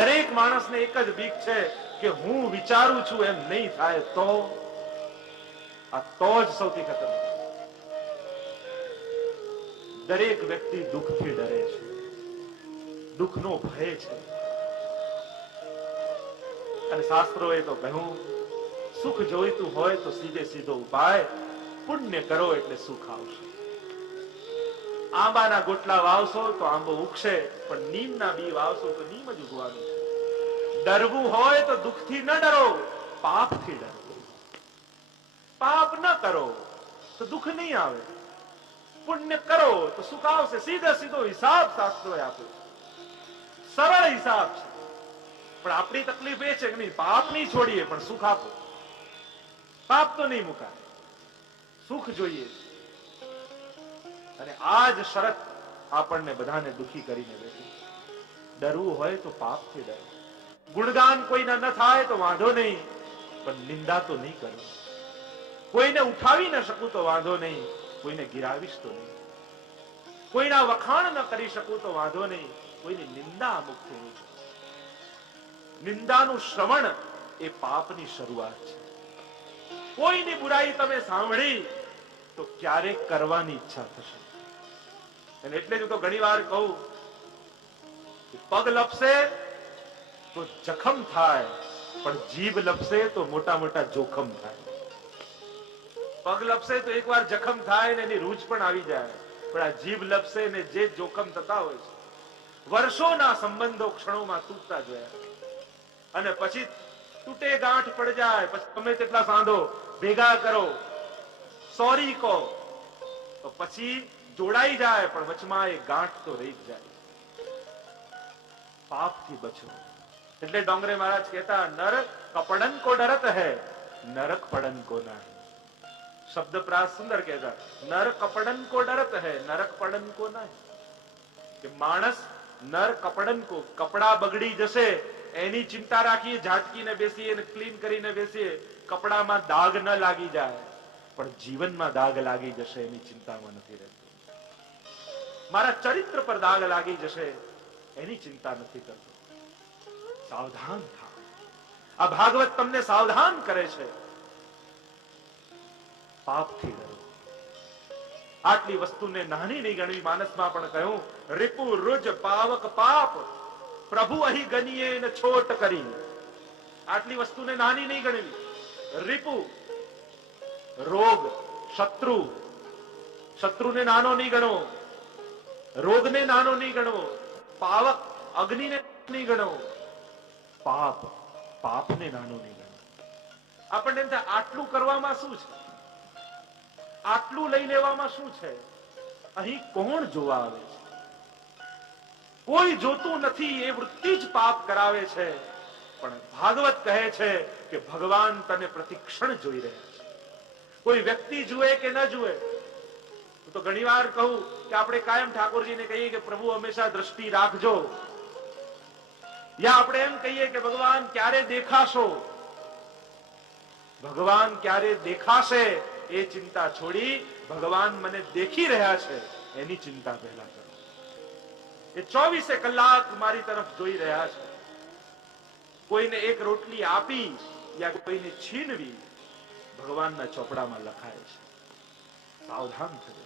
દરેક માણસને એક જ બીક છે કે હું વિચારું છું એમ નહીં થાય તો જ સૌથી ખતરનાક. દરેક વ્યક્તિ દુઃખથી ડરે છે, દુઃખનો ભય છે. અને શાસ્ત્રોએ તો કહ્યું, સુખ જોઈતું હોય તો સીધે સીધો ઉપાય પુણ્ય કરો એટલે સુખ આવશે. આંબાના ગોટલા વાવશો તો આંબો ઉગશે, પણ નીમના બી વાવશો તો નીમ જ ઉગવાનું છે. ડરવું હોય તો દુઃખથી ન ડરો, પાપથી ડરો. પાપ ન કરો તો દુઃખ નહીં આવે, પુણ્ય કરો તો સુખ આવશે. સીધો સીધો હિસાબ શાસ્ત્રોએ આપ્યો, સરળ હિસાબ છે. પણ આપણી તકલીફ એ છે કે નહીં, પાપ નહીં છોડીએ પણ સુખ આપો. પાપ તો નહીં મુકાય, સુખ જોઈએ. અને આ જ શરત આપણને બધાને દુખી કરીને બેઠી. ડરવું હોય તો પાપથી ડરો. ગુણગાન કોઈના ન થાય તો વાંધો નહીં, પણ નિંદા તો નહીં કરો. કોઈને ઉઠાવી ન શકું તો વાંધો નહીં, કોઈને ગિરાવીશ તો નહીં. કોઈના વખાણ ન કરી શકું તો વાંધો નહીં, કોઈની નિંદા અમુકથી નહીં. નિંદાનું શ્રવણ એ પાપની શરૂઆત છે. કોઈની બુરાઈ તમે સાંભળી તો ક્યારેક કરવાની ઈચ્છા થશે. અને એટલે જ તો ઘણી વાર કહું, પગ લપસે તો જખમ થાય, પણ જીભ લપસે તો મોટા મોટા જોખમ થાય. પગ લપસે તો એકવાર જખમ થાય ને એની રૂજ પણ આવી જાય, પણ આ જીભ લપસે ને જે જોખમ થતા હોય છે, વર્ષોના સંબંધો ક્ષણોમાં તૂટતા જોયા. અને પછી તૂટે ગાંઠ પડ જાય, પછી તમે તેટલા સાંધો ભેગા કરો, સોરી કહો, તો પછી જોડાઈ જાય, પણ વચમાં એ ગાંઠ તો રહી જ જાય. પાપથી બચો. એટલે ડોંગરે મહારાજ કહેતા, નર કપડન કો ડરત હૈ, નરક પડન કો નહીં. શબ્દ પ્રાસ સુંદર કહેતા, નર કપડન કો ડરત હૈ, નરક પડન કો નહીં. કે માણસ નર કપડન કો, કપડા બગડી જશે એની ચિંતા રાખીએ, ઝાટકીને બેસીએ ને ક્લીન કરીને બેસીએ, કપડામાં દાગ ન લાગી જાય, પણ જીવનમાં દાગ લાગી જશે એની ચિંતામાં નથી રહેતો. મારા ચરિત્ર પર દાગ લાગી જશે એની ચિંતા નથી કરતો. સાવધાન થા. આ ભાગવત તમને સાવધાન કરે છે. પાપથી ડરો. આટલી વસ્તુને નાની નહીં ગણવી. માનસમાં પણ કહ્યું, રિપુ રુજ પાવક પાપ પ્રભુ અહી ગનીએ ને છોટ કરી. આટલી વસ્તુને નાની નહીં ગણવી. રિપુ રોગ, શત્રુ, શત્રુને નાનો નહીં ગણવો, રોગને નાનો નહીં ગણવો, પાવક અગ્નિને નહીં ગણવો, પાપ પાપને નાનો નહીં ગણવો. આપણને એમ થાય આટલું કરવામાં શું છે, આટલું લઈ લેવામાં શું છે, અહીં કોણ જોવા આવે છે? કોઈ જોતું નથી. એ વૃત્તિ જ પાપ કરાવે છે. પણ ભાગવત કહે છે કે ભગવાન તને પ્રતિક્ષણ જોઈ રહ્યા છે. કોઈ વ્યક્તિ જુએ કે ન જુએ. હું તો ઘણી વાર કહું કે આપણે કાયમ ઠાકોરજીને કહીએ કે પ્રભુ હંમેશા દ્રષ્ટિ રાખજો, યા આપણે એમ કહીએ કે ભગવાન ક્યારે દેખાશો. ભગવાન ક્યારે દેખાશે એ ચિંતા છોડી ભગવાન મને દેખી રહ્યા છે એની ચિંતા પહેલા કરો. એ 24 કલાક મારી તરફ જોઈ રહ્યા છે. કોઈને એક રોટલી આપી યા કોઈને છીનવી ભગવાનના ચોપડામાં લખાય છે. સાવધાન થજો.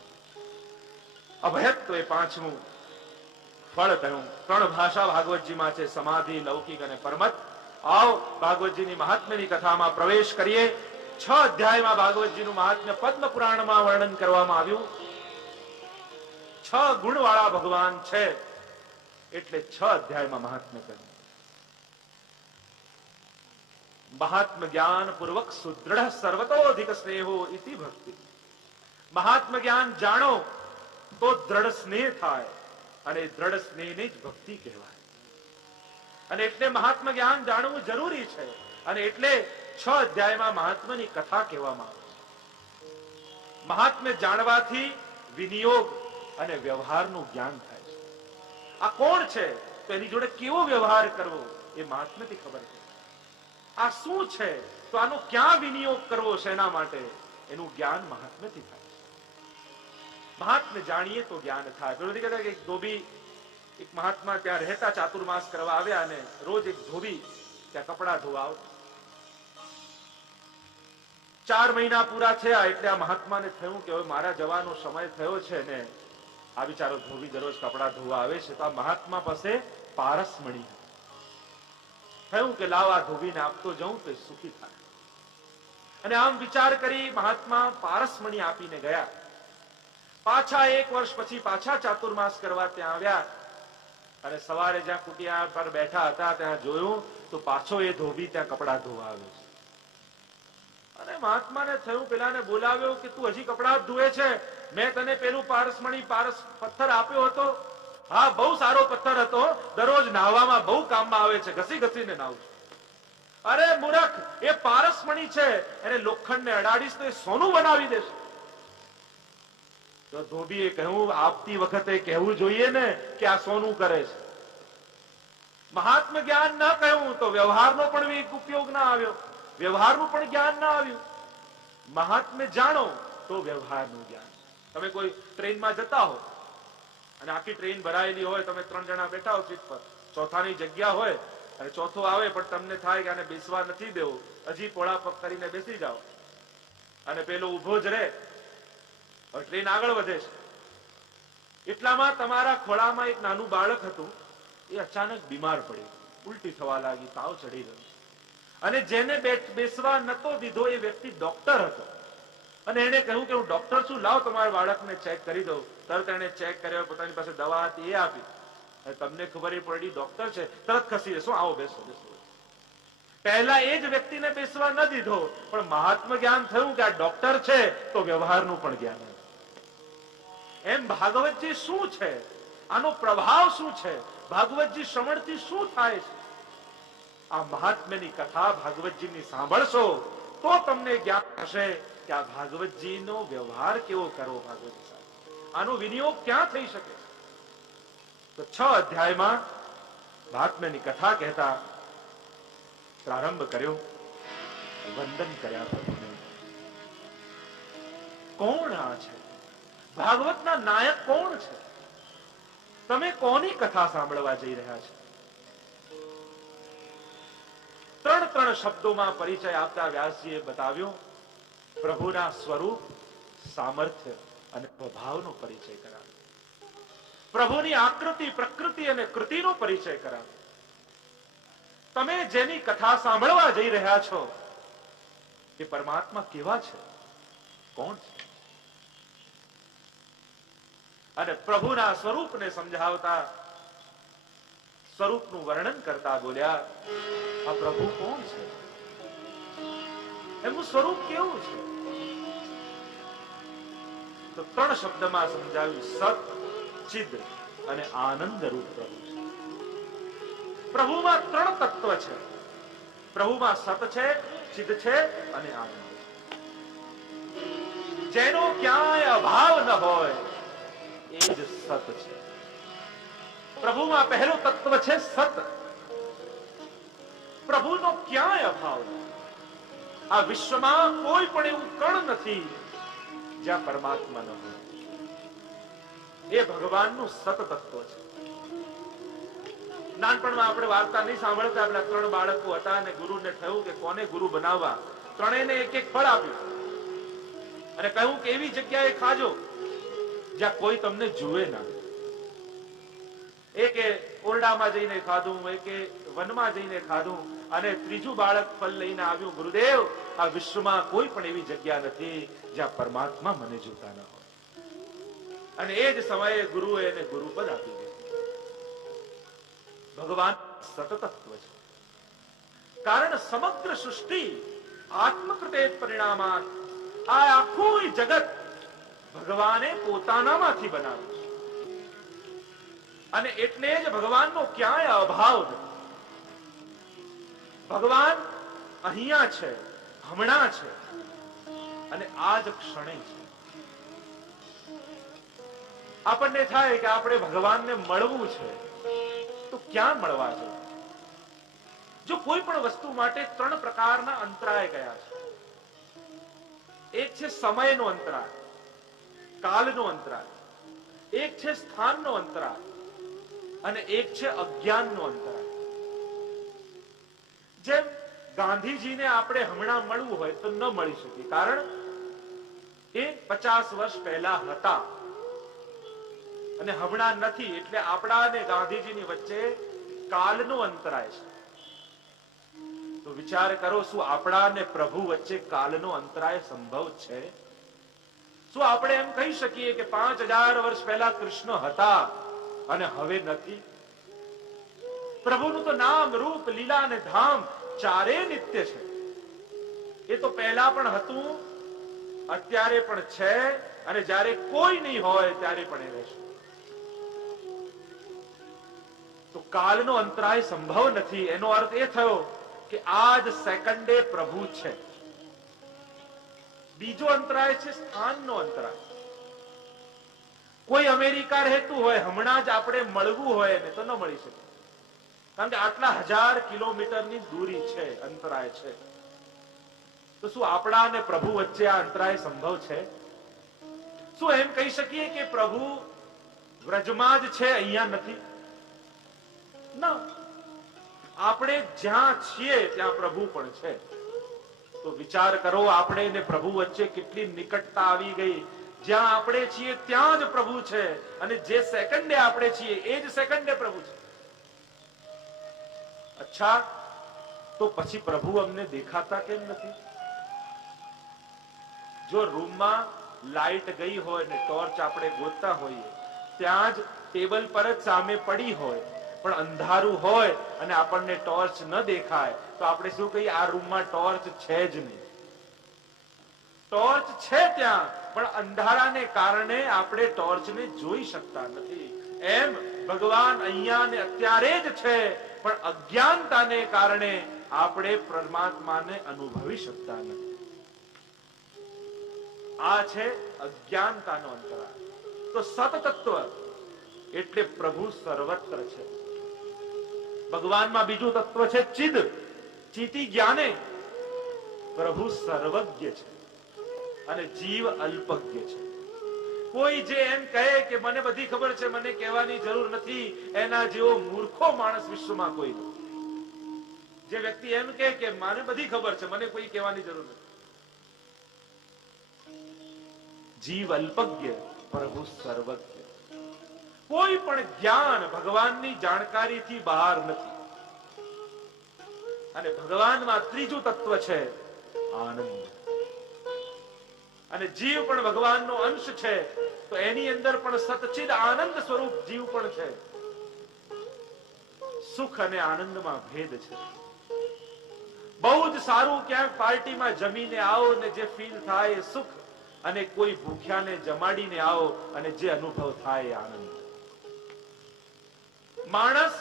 અભયત્વ એ પાંચમું ફળ કહ્યું. 3 ભાષા ભાગવતજીમાં છે, સમાધિ, લૌકિક અને પરમત. આવો ભાગવતજીની મહાત્મ્યની કથામાં પ્રવેશ કરીએ. 6 અધ્યાયમાં ભાગવતજીનું મહાત્મ્ય પદ્મ પુરાણમાં વર્ણન કરવામાં આવ્યું. 6 ગુણવાળા ભગવાન છે એટલે 6 અધ્યાયમાં મહાત્મ્ય કહ્યું. મહાત્મ જ્ઞાન પૂર્વક સુદૃઢ સર્વતોધિક સ્નેહો ઇતિ ભક્તિ. મહાત્મ જ્ઞાન જાણો તો દ્રઢ સ્નેહ થાય, અને દ્રઢ સ્નેહને જ ભક્તિ કહેવાય. અને એટલે મહાત્મ જ્ઞાન જાણવું જરૂરી છે. અને એટલે 6 અધ્યાયમાં મહાત્માની કથા કહેવામાં આવે છે. મહાત્મ્ય જાણવાથી વિનિયોગ અને વ્યવહારનું જ્ઞાન થાય છે. આ કોણ છે તો એની જોડે કેવો વ્યવહાર કરવો એ મહાત્મ્યથી ખબર છે. આ શું છે તો આનો ક્યાં વિનિયોગ કરવો છે એના માટે એનું જ્ઞાન મહાત્મ્યથી થાય છે. મહાત્મ્ય જાણીએ તો જ્ઞાન થાય. પેલું કહેતા કે ધોબી એક મહાત્મા ત્યાં રહેતા, ચાતુર્માસ કરવા આવ્યા અને રોજ એક ધોબી ત્યાં કપડા ધોવા આવતા. 4 મહિના પૂરા થયા એટલે આ મહાત્માને થયું કે હવે મારા જવાનો સમય થયો છે ને આ બિચારો ધોબી દરરોજ કપડા ધોવા આવે છે. તો આ મહાત્મા પાસે પારસમણી થયું કે લાવ આ ધોબીને આપતો જઉં તો સુખી થાય. અને આમ વિચાર કરી મહાત્મા પારસમણી આપીને ગયા. પાછા 1 વર્ષ પછી પાછા ચાતુર્માસ કરવા ત્યાં આવ્યા અને સવારે જ્યાં કુટિયા પર બેઠા હતા ત્યાં જોયું તો પાછો એ ધોબી ત્યાં કપડા ધોવા આવ્યો છે. અને મહાત્માને થયું, પેલાને બોલાવ્યો કે તું હજી કપડા ધોવે છે? મેં તને પેલું પારસમણી પથ્થર આપ્યો હતો. હા, બહુ સારો પથ્થર હતો, દરરોજ નાહવામાં બહુ કામમાં આવે છે, ઘસી ઘસીને નાહું છું. અરે મૂર્ખ, એ પારસમણી છે, એને લોખંડને અડાડીશ તો એ સોનું બનાવી દેશે. તો ધોબીએ કહ્યું, આપતી વખતે કહેવું જોઈએ ને કે આ સોનું કરે છે. મહાત્મ જ્ઞાન ન કહ્યું તો વ્યવહારનો પણ ઉપયોગ ના આવ્યો, વ્યવહારનું પણ જ્ઞાન ના આવ્યું. મહાત્મ્ય જાણો તો વ્યવહારનું જ્ઞાન. તમે કોઈ ટ્રેનમાં જતા હો અને આખી ટ્રેન ભરાયેલી હોય, તમે 3 જણા બેઠા હો સીટ પર, ચોથાની જગ્યા હોય અને ચોથો આવે પણ તમને થાય કે આને બેસવા નથી દેવું, હજી પોળા પગ કરીને બેસી જાઓ અને પેલો ઉભો જ રહે. ટ્રેન આગળ વધે છે. એટલામાં તમારા ખોળામાં એક નાનું બાળક હતું, એ અચાનક બીમાર પડ્યું, ઉલટી થવા લાગી, તાવ ચડી ગયો. અને જેને બેસવા નતો દીધો એ વ્યક્તિ ડોક્ટર હતો. અને એને કહ્યું કે હું ડોક્ટર છું, લાવ તમારા બાળકને ચેક કરી દઉં. તરત એને ચેક કર્યો, પોતાની પાસે દવા હતી એ આપી. તમને ખબર પડી ડોક્ટર છે, તરત ખસી જશો, આવો બેસો બેસો. પહેલા એ જ વ્યક્તિને બેસવા ન દીધો, પણ મહાત્મ જ્ઞાન થયું કે આ ડોક્ટર છે તો વ્યવહારનું પણ જ્ઞાન. એમ ભાગવતજી શું છે, આનો પ્રભાવ શું છે, ભાગવતજી શ્રવણથી શું થાય છે, આ મહાત્મ્યની કથા ભાગવતજીની સાંભળશો તો તમને જ્ઞાન થશે કે આ ભાગવતજીનો વ્યવહાર કેવો કરવો, ભાગવતજી સાથે આનો વિનિયોગ ક્યાં થઈ શકે. તો 6 અધ્યાયમાં મહાત્મ્યની કથા કહેતા પ્રારંભ કર્યો. વંદન કર્યા પ્રભુને. કોણ આ છે? ભાગવતના નાયક કોણ છે? તમે કોની કથા સાંભળવા જઈ રહ્યા છો? 3 શબ્દોમાં પરિચય આપતા વ્યાસજીએ બતાવ્યો. પ્રભુના સ્વરૂપ, સામર્થ્ય અને સ્વભાવનો પરિચય કરાવ્યો. પ્રભુની આકૃતિ, પ્રકૃતિ અને કૃતિનો પરિચય કરાવ્યો. તમે જેની કથા સાંભળવા જઈ રહ્યા છો એ પરમાત્મા કેવા છે, કોણ છે? અને પ્રભુના સ્વરૂપને સમજાવતા, સ્વરૂપનું વર્ણન કરતા બોલ્યા, આ પ્રભુ કોણ છે, એમનું સ્વરૂપ કેવું છે? તો 3 શબ્દમાં સમજાવ્યું. સત, ચિદ અને આનંદ રૂપ પ્રભુ છે. પ્રભુમાં 3 તત્વ છે. પ્રભુમાં સત છે, ચિદ છે અને આનંદ. જેનો ક્યાંય અભાવ ન હોય એ જ સત છે. પ્રભુમાં પહેલું તત્વ છે સત. પ્રભુનો ક્યાંય અભાવ નથી. આ વિશ્વમાં કોઈ પણ એવું કણ નથી જ્યાં પરમાત્મા ન હોય. એ ભગવાનનું સત તત્વ છે. નાનપણમાં આપણે વાર્તા નહીં સાંભળતા, આપણા 3 બાળકો હતા અને ગુરુને થયું કે કોને ગુરુ બનાવવા. 3ને એક ફળ આપ્યું અને કહ્યું કે એવી જગ્યાએ ખાજો જ્યાં કોઈ તમને જુએ ના. એકે ઓરડામાં જઈને ખાધું, એકે વનમાં જઈને ખાધું અને 3જું બાળક ફળ લઈને આવ્યું, ગુરુદેવ આ વિશ્વમાં કોઈ પણ એવી જગ્યા નથી જ્યાં પરમાત્મા મને જોતા ન હોય. અને એ જ સમયે ગુરુએ એને ગુરુપદ આપી દીધું. ભગવાન સતતત્વ છે. કારણ સમગ્ર સૃષ્ટિ આત્મકૃતે પરિણામા, આ આખું જગત ભગવાને પોતાનામાંથી બનાવ્યું છે. અને એટલે જ ભગવાનનો ક્યાંય અભાવ નથી. ભગવાન અહીંયા છે, હમણાં છે અને આ જ ક્ષણે છે. આપણને થાય કે આપણે ભગવાનને મળવું છે તો ક્યાં મળવા છે? જો કોઈ પણ વસ્તુ માટે 3 પ્રકારના અંતરાય કયા છે. એક છે સમયનો અંતરાય, કાલનો અંતરાય, એક છે સ્થાનનો અંતરાય અને એક છે અજ્ઞાનનો અંતરાય. જેમ ગાંધીજીને આપણે હમણાં મળવું હોય તો ન મળી શકીએ, કારણ એ 50 વર્ષ પહેલા હતા અને હમણાં નથી. એટલે આપણા અને ગાંધીજીની વચ્ચે કાલનો અંતરાય છે. તો વિચાર કરો, શું આપણા અને પ્રભુ વચ્ચે કાલનો અંતરાય સંભવ છે? શું આપણે એમ કહી શકીએ કે 5000 વર્ષ પહેલા કૃષ્ણ હતા અને હવે નથી? પ્રભુનું તો નામ, રૂપ, લીલા અને ધામ ચારે નિત્ય છે. એ તો પહેલા પણ હતું, અત્યારે પણ છે, અને જ્યારે કોઈ નહીં હોય ત્યારે પણ એ રહેશે. તો કાલનો અંતરાય સંભવ નથી. એનો અર્થ એ થયો કે આજ સેકન્ડે પ્રભુ છે. બીજો અંતરાય છે સ્થાનનો અંતરાય. કોઈ અમેરિકા રહેતું હોય, હમણાં જ આપણે મળવું હોય ને તો ન મળી શકે, કારણ કે આટલા 1000 કિલોમીટરની દૂરી છે, અંતરાય છે. તો શું આપણા અને પ્રભુ વચ્ચે આ અંતરાય સંભવ છે? શું એમ કહી શકીએ કે પ્રભુ વ્રજમાં જ છે, અહીંયા નથી? ના, આપણે જ્યાં છીએ ત્યાં પ્રભુ પણ છે. તો વિચાર કરો, આપણે ને પ્રભુ વચ્ચે કેટલી નિકટતા આવી ગઈ. જ્યાં આપણે છીએ ત્યાં જ પ્રભુ છે, અને જે સેકન્ડે આપણે છીએ એ જ સેકન્ડે પ્રભુ છે. અચ્છા, તો પછી પ્રભુ અમને દેખાતા કેમ નથી? જો રૂમમાં લાઈટ ગઈ હોય ને ટોર્ચ આપણે ગોતતા હોઈએ, ત્યાં જ ટેબલ પર જ સામે પડી હોય, પણ અંધારું હોય અને આપણને ટોર્ચ ન દેખાય, તો આપણે શું કહીએ? આ રૂમમાં ટોર્ચ છે જ નહીં. ટોર્ચ છે ત્યાં, પણ અંધારાને કારણે આપણે ટોર્ચને જોઈ શકતા નથી. એમ ભગવાન અહીંયા ને અત્યારે જ છે, પણ અજ્ઞાનતાને કારણે આપણે પરમાત્માને અનુભવી શકતા નથી. આ છે અજ્ઞાનતાનો અંતરાય. તો સતતત્વ એટલે પ્રભુ સર્વત્ર છે. ભગવાનમાં બીજું તત્વ છે ચિદ, ચિતિ જ્ઞાને. પ્રભુ સર્વજ્ઞ છે અને જીવ અલ્પજ્ઞ છે. કોઈ જે એમ કહે કે મને બધી ખબર છે, મને કહેવાની જરૂર નથી, એના જેવો મૂર્ખો માણસ વિશ્વમાં કોઈ નથી. જે વ્યક્તિ એમ કહે કે મને બધી ખબર છે, મને કોઈ કહેવાની જરૂર નથી. જીવ અલ્પજ્ઞ, પ્રભુ સર્વજ્ઞ. કોઈ પણ જ્ઞાન ભગવાનની જાણકારીથી બહાર નથી. અને ભગવાનમાં ત્રીજું તત્વ છે આનંદ. અને જીવ પણ ભગવાનનો અંશ છે, તો એની અંદર પણ સતચિદ આનંદ સ્વરૂપ જીવ પણ છે. સુખ અને આનંદમાં ભેદ છે. બહુ જ સારું ક્યાંક પાર્ટીમાં જમીને આવો ને જે ફીલ થાય એ સુખ, અને કોઈ ભૂખ્યાને જમાડીને આવો અને જે અનુભવ થાય એ આનંદ. માણસ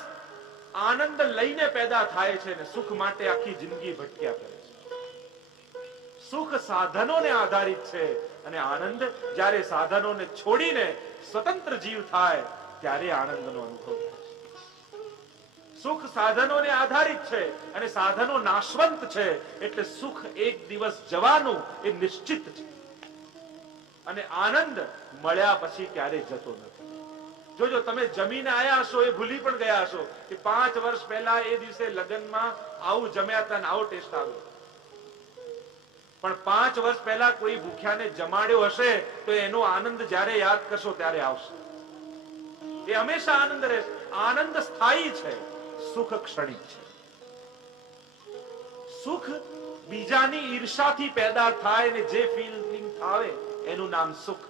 આનંદ લઈને પેદા થાય છે ને સુખ માટે આખી જિંદગી ભટક્યા કરે છે. સુખ સાધનોને આધારિત છે, અને આનંદ જ્યારે સાધનોને છોડીને સ્વતંત્ર જીવ થાય ત્યારે આનંદનો અનુભવ થાય છે. સુખ સાધનોને આધારિત છે અને સાધનો નાશવંત છે, એટલે સુખ એક દિવસ જવાનું એ નિશ્ચિત છે. અને આનંદ મળ્યા પછી ક્યારેય જતો નથી. જોજો, તમે જમીને આયા હશો, એ ભૂલી પણ ગયા હશો કે 5 વર્ષ પહેલા એ દિવસે લગ્નમાં આવું જમ્યા હતા ને આવો ટેસ્ટ આવ્યો. પણ 5 વર્ષ પહેલા કોઈ ભૂખ્યાને જમાડ્યો હશે તો એનો આનંદ જ્યારે યાદ કરશો ત્યારે આવશે. એ હંમેશા આનંદ રહેશે. આનંદ સ્થાયી છે, સુખ ક્ષણિક છે. સુખ બીજાની ઈર્ષાથી પેદા થાય ને જે ફીલિંગ થાય એનું નામ સુખ.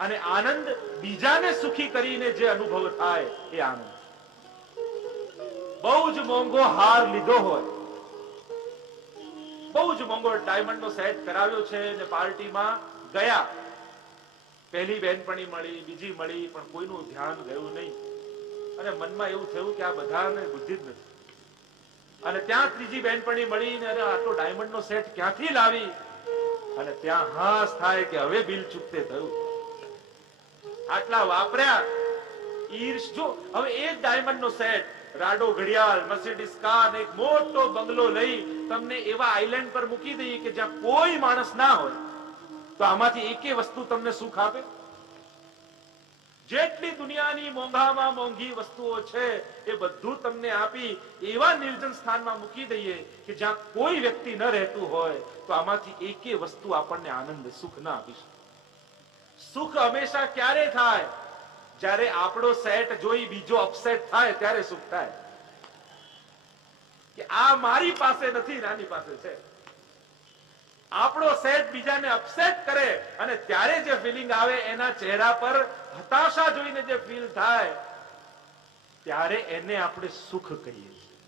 અને આનંદ બીજાને સુખી કરીને જે અનુભવ થાય એ આનંદ. બહુ જ મોંઘો હાર લીધો હોય, બહુ જ મોંઘો ડાયમંડનો સેટ કરાવ્યો છે ને પાર્ટીમાં ગયા, પહેલી બહેનપણી મળી, બીજી મળી, પણ કોઈનું ધ્યાન ગયું નહીં, અને મનમાં એવું થયું કે આ બધાને બુદ્ધિ જ નથી. અને ત્યાં ત્રીજી બહેનપણી મળી ને આટલો ડાયમંડનો સેટ ક્યાંથી લાવી, અને ત્યાં હાસ થાય કે હવે બિલ ચૂકતે થયું. આટલા વાપર્યા, ઈર્ષ. જો હવે એ જ ડાયમંડનો સેટ, રાડો ઘડિયાળ, મર્સિડીઝ કાર, એક મોટો બંગલો લઈ તમને એવા આઈલેન્ડ પર મૂકી દઈએ કે જ્યાં કોઈ માણસ ના હોય, તો આમાંથી એકે વસ્તુ તમને સુખ આપે? જેટલી દુનિયાની મોંઘામાં મોંઘી વસ્તુઓ છે એ બધું તમને આપી એવા નિર્જન સ્થાનમાં મૂકી દઈએ કે જ્યાં કોઈ વ્યક્તિ ન રહેતું હોય તો આમાંથી એકે વસ્તુ આપણને આનંદ સુખ ના આપી શકે। સુખ હંમેશા ક્યારે થાય? જ્યારે આપણો સેટ જોઈ બીજો અપસેટ થાય ત્યારે સુખ થાય કે આ મારી પાસે નથી, નાની પાસે છે। આપણો સેટ બીજાને અપસેટ કરે અને ત્યારે જે ફિલિંગ આવે, એના ચહેરા પર હતાશા જોઈને જે ફીલ થાય, ત્યારે એને આપણે સુખ કહીએ છીએ।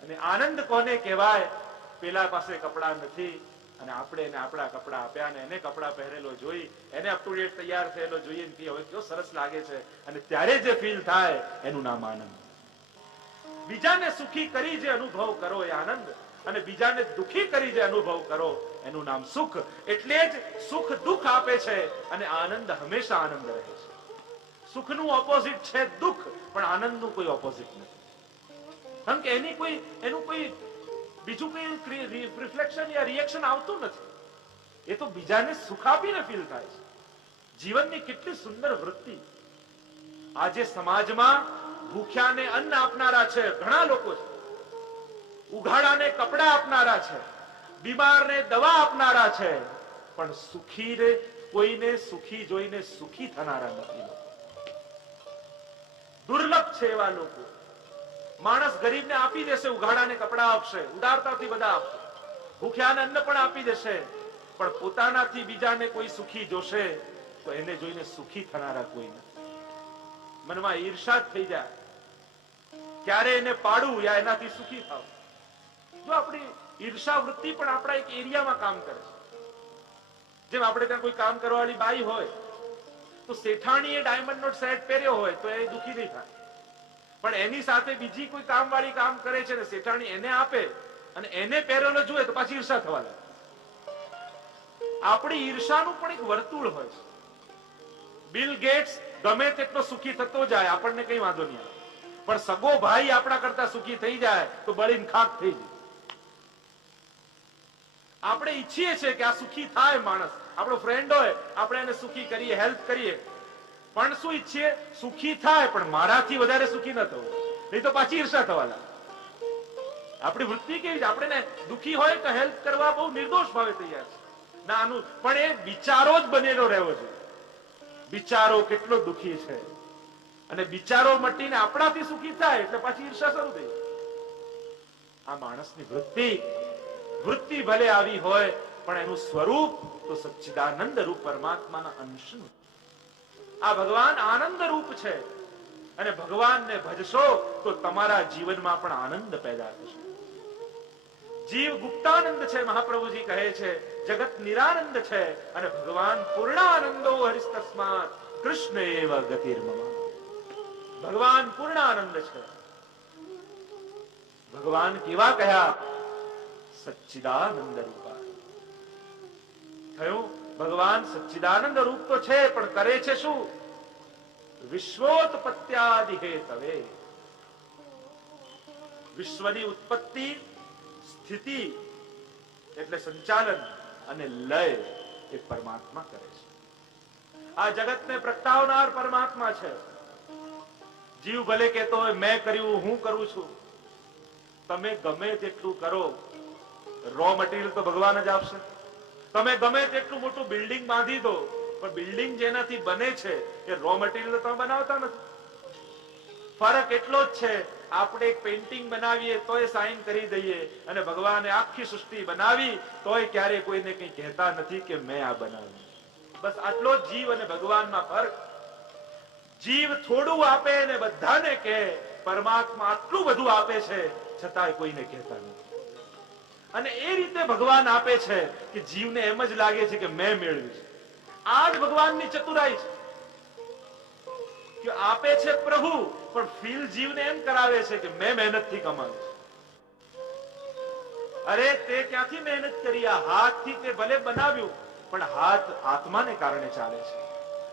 અને આનંદ કોને કહેવાય? પેલા પાસે કપડા નથી અને આપણે એને આપણા કપડા આપ્યા અને એને કપડા પહેરેલો જોઈ, એને અપ ટુ ડેટ તૈયાર થયેલો જોઈએ કે હવે કેવો સરસ લાગે છે, અને ત્યારે જે ફીલ થાય એનું નામ આનંદ। બીજાને સુખી કરી જે અનુભવ કરો એ આનંદ, અને બીજાને દુખી કરી જે અનુભવ કરો એનું નામ સુખ। એટલે જ સુખ દુઃખ આપે છે અને આનંદ હંમેશા આનંદ રહે છે। સુખનું ઓપોઝિટ છે દુઃખ, પણ આનંદનું કોઈ ઓપોઝિટ નથી, કારણ કે એનું કોઈ બીજું કોઈ રિફ્લેક્શન યા રિએક્શન આવતું નથી। એ તો બીજાને સુખ આપીને ફીલ થાય છે। જીવનની કેટલી સુંદર વૃત્તિ! આજે સમાજમાં ભૂખ્યાને અન્ન આપનારા છે ઘણા લોકો છે, ઉઘાડાને કપડા આપનારા છે, બીમારને દવા આપનારા છે, પણ સુખીને કોઈને સુખી જોઈને સુખી થનારા નથી। દુર્લભ છે એવા લોકો। માણસ ગરીબને આપી દેશે, ઉઘાડાને કપડા આપશે, ઉદારતાથી બધા આપશે, ભૂખ્યાને અન્ન પણ આપી દેશે, પણ પોતાનાથી બીજાને કોઈ સુખી જોશે તો એને જોઈને સુખી થનારા કોઈ નથી। મનમાં ઈર્ષા થઈ જાય, ક્યારે એને પાડું યા એનાથી સુખી થાવ। જો આપણી ઈર્ષા વૃત્તિ પણ આપણા એક એરિયામાં કામ કરે છે। જેમ આપણે ત્યાં કોઈ કામ કરવાવાળી બાઈ હોય તો શેઠાણીએ ડાયમંડ નો સેટ પહેર્યો હોય તો એ દુખી નહીં થાય, પણ એની સાથે બીજી કોઈ કામવાળી કામ કરે છે ને શેઠાણી એને આપે અને એને પહેરેલો જોઈએ તો પાછી ઈર્ષા થવા લાગે। આપણી ઈર્ષાનું પણ એક વર્તુળ હોય છે। બિલ ગેટ્સ ગમે તેટલો સુખી થતો જાય, આપણને કઈ વાંધો નહીં આવે, પણ સગો ભાઈ આપણા કરતા સુખી થઈ જાય તો બળીને ખાક થઈ જાય। આપણે ઈચ્છીએ છીએ કે આ સુખી થાય માણસ, આપણો ફ્રેન્ડ હોય આપણે એને સુખી કરીએ, હેલ્પ કરીએ, પણ શું ઈચ્છીએ? સુખી થાય, પણ મારાથી વધારે સુખી ન થવું, નહીં તો પાછી ઈર્ષા થવા લાગે। આપણી વૃત્તિ કેવી છે? આપણે દુખી હોય તો હેલ્પ કરવા બહુ નિર્દોષ ભાવે તૈયાર છે ના આનું, પણ એ બિચારો જ બનેલો રહેવો જોઈએ। બિચારો કેટલો દુખી છે અને બિચારો મટીને આપણાથી સુખી થાય એટલે પાછી ઈર્ષા શરૂ થઈ। આ માણસની વૃત્તિ ભલે આવી હોય પણ એનું સ્વરૂપ તો સચ્ચિદાનંદ રૂપ પરમાત્માના અંશનું। આ ભગવાન આનંદ રૂપ છે અને ભગવાનને ભજશો તો તમારા જીવનમાં પણ આનંદ પેદા થશે। જીવ ગુપ્તાનંદ છે, મહાપ્રભુજી કહે છે, જગત નિરાનંદ છે અને ભગવાન પૂર્ણાનંદો હરિસ્તસ્માત કૃષ્ણ એવ ગતિર્મમ। ભગવાન પૂર્ણાનંદ છે। ભગવાન કેવા કહ્યા? સચ્ચિદાનંદ રૂપા થયું। ભગવાન સચ્ચિદાનંદ રૂપ તો છે, પણ કરે છે શું? વિશ્વોત્પત્ત્યાદિ હેતવે। વિશ્વની ઉત્પત્તિ, સ્થિતિ એટલે સંચાલન અને લય એ પરમાત્મા કરે છે। આ જગતને પ્રગટાવનાર પરમાત્મા છે। જીવ ભલે કહેતો હોય મેં કર્યું, હું કરું છું, તમે ગમે તેટલું કરો, રો મટીરિયલ તો ભગવાન જ આપશે। તમે ગમે તેટલું મોટું બિલ્ડિંગ બાંધી દો, પણ બિલ્ડિંગ જેનાથી બને છે એ રો મટીરિયલ તો તમે બનાવતા નથી। ફરક એટલો જ છે, આપણે એક પેઇન્ટિંગ બનાવીએ તોય સાઇન કરી દઈએ અને ભગવાને આખી સૃષ્ટિ બનાવી તોય ક્યારે કોઈને કંઈ કહેતા નથી કે મેં આ બનાવ્યું। બસ આટલો જ જીવ અને ભગવાનમાં ફરક। જીવ થોડું આપે અને બધાને કહે, પરમાત્મા આટલું બધું આપે છે છતાંય કોઈને કહેતા નથી। અને એ રીતે ભગવાન આપે છે કે જીવને એમ જ લાગે છે કે મેં મેળવ્યું છે। આ જ ભગવાનની ચતુરાઈ છે કે આપે છે પ્રભુ, પણ ફીલ જીવને એમ કરાવે છે કે મેં મહેનતથી કમાવ્યું છે। અરે તે ક્યાંથી મહેનત કરી? આ હાથથી તે ભલે બનાવ્યું, પણ હાથ આત્માને કારણે ચાલે છે।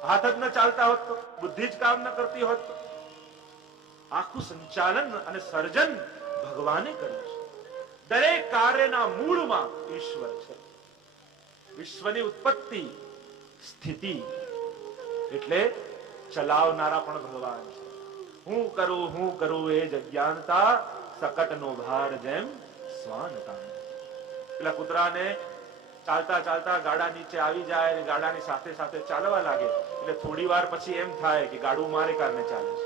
હાથ જ ન ચાલતા હોત તો, બુદ્ધિ જ કામ ન કરતી હોત તો, આખું સંચાલન અને સર્જન ભગવાને કર્યું છે। દરેક કાર્યના મૂળમાં ઈશ્વર છે। વિશ્વની ઉત્પત્તિ, સ્થિતિ એટલે ચલાવનારા પણ ભગવાન છે. હું કરું એ જ અજ્ઞાનતા, સકટનો ભાર જેમ શ્વાન તાણે. પેલા કૂતરાને ચાલતા ચાલતા ગાડા નીચે આવી જાય અને ગાડાની સાથે સાથે ચાલવા લાગે એટલે થોડી વાર પછી એમ થાય કે ગાડું મારે કારણે ચાલે છે,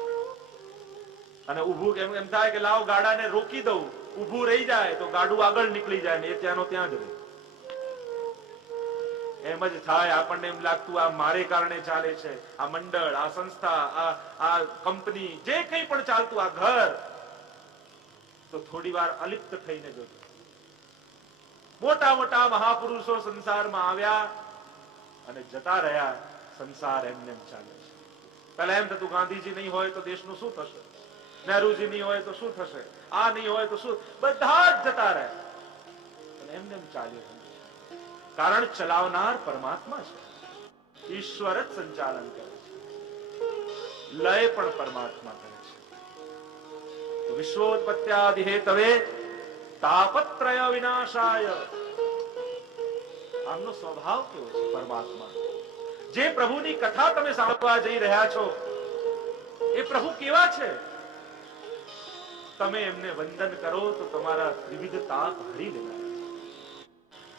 અને ઊભું એમ થાય કે લાવ ગાડાને રોકી દઉં, ઊભું રહી જાય તો ગાડું આગળ નીકળી જાય ને એ ત્યાંનો ત્યાં જ રહે. એમ જ થાય, આપણને એમ લાગતું આ મારે કારણે ચાલે છે, આ મંડળ, આ સંસ્થા, આ કંપની, જે કંઈ પણ ચાલતું, આ ઘર, તો થોડી વાર અલિપ્ત થઈને જોજો. મોટા મોટા મહાપુરુષો સંસારમાં આવ્યા અને જતા રહ્યા, સંસાર એમને એમ ચાલે છે. પહેલા એમ થતું ગાંધીજી નહીં હોય તો દેશનું શું થશે, નહેરુજી નહીં હોય તો શું થશે, આ નહીં હોય તો શું, બધા જ જતા રહ્યા અને એમને એમ ચાલ્યું. કારણ ચલાવનાર પરમાત્મા છે, ઈશ્વર જ સંચાલન કરે છે, લય પણ પરમાત્મા કરે છે. તો વિશ્વોત્પત્યાદિ હેતવે તાપત્રય વિનાશાય, આમનો સ્વભાવ કેવો છે પરમાત્મા. જે પ્રભુની કથા તમે સાંભળવા જઈ રહ્યા છો એ પ્રભુ કેવા છે, તમે એમને વંદન કરો તો તમારા ત્રિવિધ તાપ હરી લેવાય.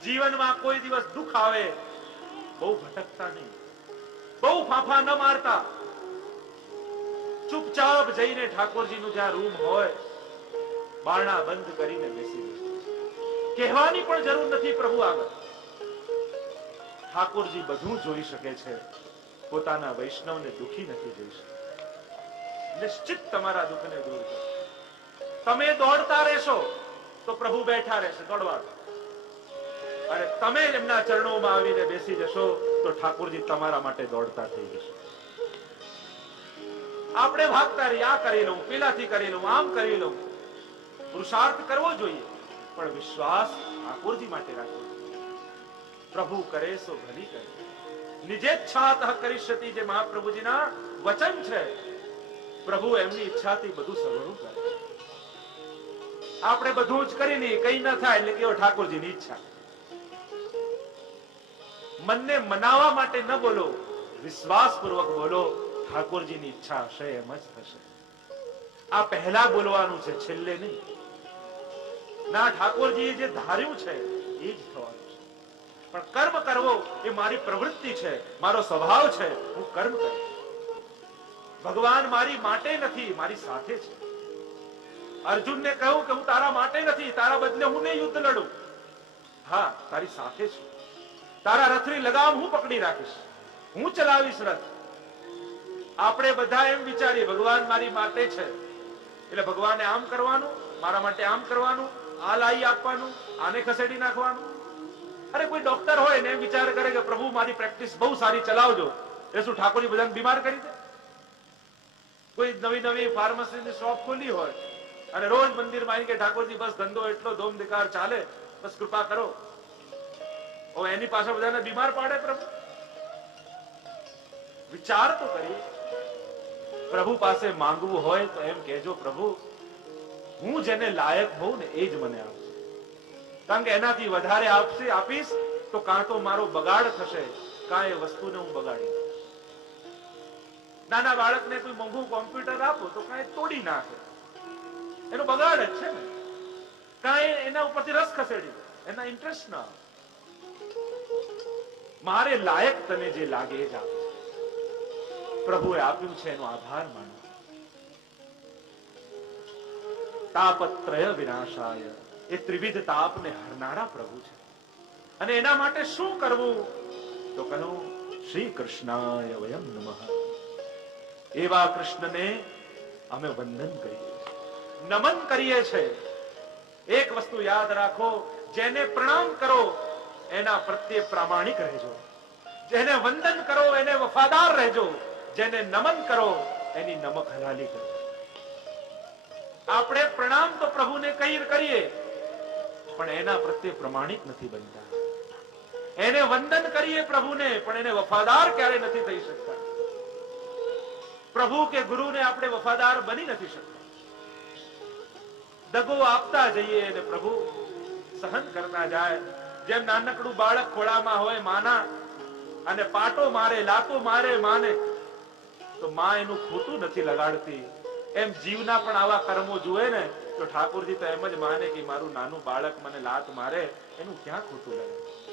જીવનમાં કોઈ દિવસ દુઃખ આવે, બહુ ભટકતા નહીં, બહુ ફાંફા ન મારતા, ચૂપચાપ જઈને ઠાકોરજીનું જ્યાં રૂમ હોય બારણા બંધ કરીને બેસી કહેવાની પણ જરૂર નથી પ્રભુ આગળ. ઠાકોરજી બધું જોઈ શકે છે, પોતાના વૈષ્ણવને દુખી નથી જોઈ શકતા. નિશ્ચિત તમારા દુઃખને દૂર કરો. તમે દોડતા રહેશો તો પ્રભુ બેઠા રહેશે દોડવા, અને તમે એમના ચરણોમાં આવીને બેસી જશો તો ઠાકોરજી તમારા માટે દોડતા થઈ જશે. આપણે ભાગતા રહી, આ કરી લઉં, પેલાથી કરી લઉં, આમ કરી લઉં. પુરુષાર્થ કરવો જોઈએ, પણ વિશ્વાસ ઠાકોરજી માટે રાખવો. પ્રભુ કરે સો ભલી કરે, નિજેચ્છાતઃ કરિષ્યતિ, જે મહાપ્રભુજીના વચન છે. પ્રભુ એમની ઈચ્છાથી બધું સગળું કરે. આપણે બધું જ કરી લઈએ, કઈ ન થાય એટલે કેવો ઠાકોરજીની ઈચ્છા. મનને મનાવવા માટે ન બોલો, વિશ્વાસપૂર્વક બોલો, ઠાકોરજીની ઈચ્છા હશે એમ જ થશે. આ પહેલા બોલવાનું છે, છેલ્લે નહીં. ના, ઠાકોરજીએ જે ધાર્યું છે એ જ થવાનું છે. પણ કર્મ કરવો એ મારી પ્રવૃત્તિ છે, મારો સ્વભાવ છે, હું કર્મ કરું. ભગવાન મારી માટે નથી, મારી સાથે છે. અર્જુનને કહ્યું કે હું તારા માટે નથી, તારા બદલે હું નહીં યુદ્ધ લડું. હા, તારી સાથે છું. તારા રથની લગામ હું પકડી રાખીશ, હું ચલાવીશ રથ. આપણે બધા એમ વિચારીએ ભગવાન મારી માટે છે એટલે ભગવાને આમ કરવાનું, મારા માટે આમ કરવાનું, આ લાઈ આપવાનું, આને ખસેડી નાખવાનું. અરે કોઈ ડોક્ટર હોય ને એમ વિચાર કરે કે પ્રભુ મારી પ્રેક્ટિસ બહુ સારી ચલાવજો, એ શું ઠાકોરજી બધાને બીમાર કરી દે? કોઈ નવી નવી ફાર્મસીની શોપ ખોલી હોય અને રોજ મંદિરમાં આવીને કે ઠાકોરજી બસ ધંધો એટલો ધોમ દિકાર ચાલે, બસ કૃપા કરો, એની પાછળ બધાને બીમાર પાડે પ્રભુ? વિચાર તો કરીએ. પ્રભુ પાસે માંગવું હોય તો એમ કહેજો, પ્રભુ હું જેને લાયક હોઉં ને એ જ મને આપશે. કારણ કે એનાથી વધારે આપીશ તો કાં તો મારો બગાડ થશે, કાં એ વસ્તુને હું બગાડી. નાના બાળકને કોઈ મોંઘું કોમ્પ્યુટર આપો તો કાંઈ તોડી નાખે, એનો બગાડ જ છે ને. કાંઈ એના ઉપરથી રસ ખસેડી દે, એના ઇન્ટરેસ્ટ ના. મારે લાયક તને જે લાગે એ જ આપે. પ્રભુએ આપ્યું છે એનો આભાર માનો. તાપત્રય વિનાશાય, એ ત્રિવિધ તાપને હરનારા પ્રભુ છે. અને એના માટે શું કરવું? તો કહ્યું શ્રી કૃષ્ણાય વયમ નમઃ. એવા કૃષ્ણને અમે વંદન કરીએ, નમન કરીએ છે. એક વસ્તુ યાદ રાખો, જેને પ્રણામ કરો એના પ્રત્યે પ્રામાણિક રહેજો, જેને વંદન કરો એને વફાદાર રહેજો, જેને નમન કરો એની નમક હલાલી કરો. આપણે પ્રણામ તો પ્રભુને કરીએ પણ એના પ્રત્યે પ્રમાણિક નથી બનતા. એને વંદન કરીએ પ્રભુને પણ એને વફાદાર ક્યારે નથી થઈ શકતા. પ્રભુ કે ગુરુને આપણે વફાદાર બની નથી શકતા. દગો આપતા જઈએ અને પ્રભુ સહન કરતા જાય. જેમ નાનકડું બાળક ખોળામાં હોય માના અને પાટો મારે, લાતો મારે માને, તો માં એનું ખોટું નથી લગાડતી. એમ જીવના પણ આવા કર્મો જુએ ને તો ઠાકોરજી તો એમ જ માને કે મારું નાનું બાળક મને લાત મારે, એનું ક્યાં ખોટું લગાડે.